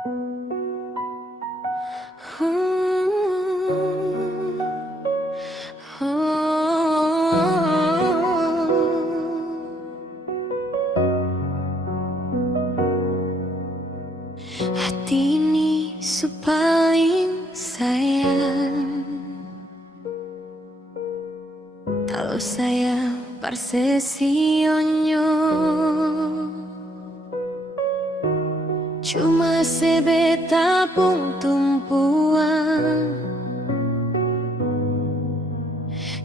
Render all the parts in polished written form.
Hati ini paling sayang kalau saya parsesionyo cuma sebeta pun tumpuan,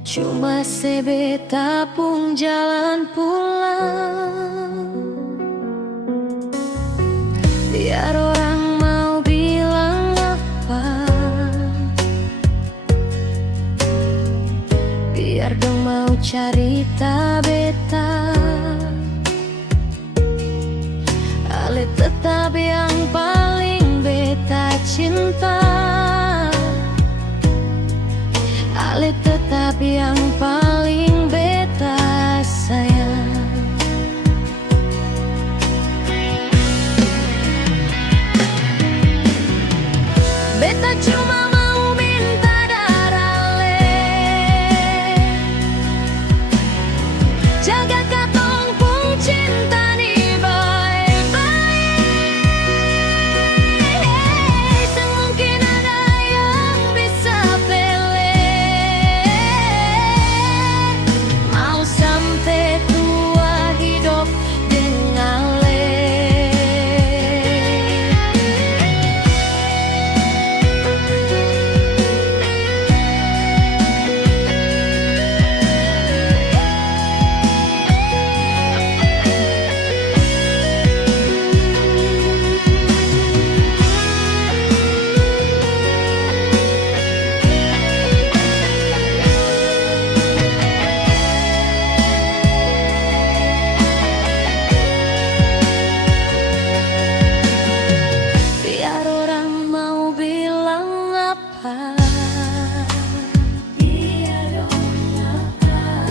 cuma sebeta pun jalan pulang. Biar orang mau bilang apa, biar dong mau cerita beta, ale tetap yang paling beta cinta, ale tetap yang paling beta sayang. Beta cuma mau minta darale, jaga katong pung cinta ni baik-baik. Semungkin ada yang bisa pele, mau sampai tua hidup dengan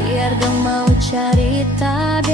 biar dong mau cerita.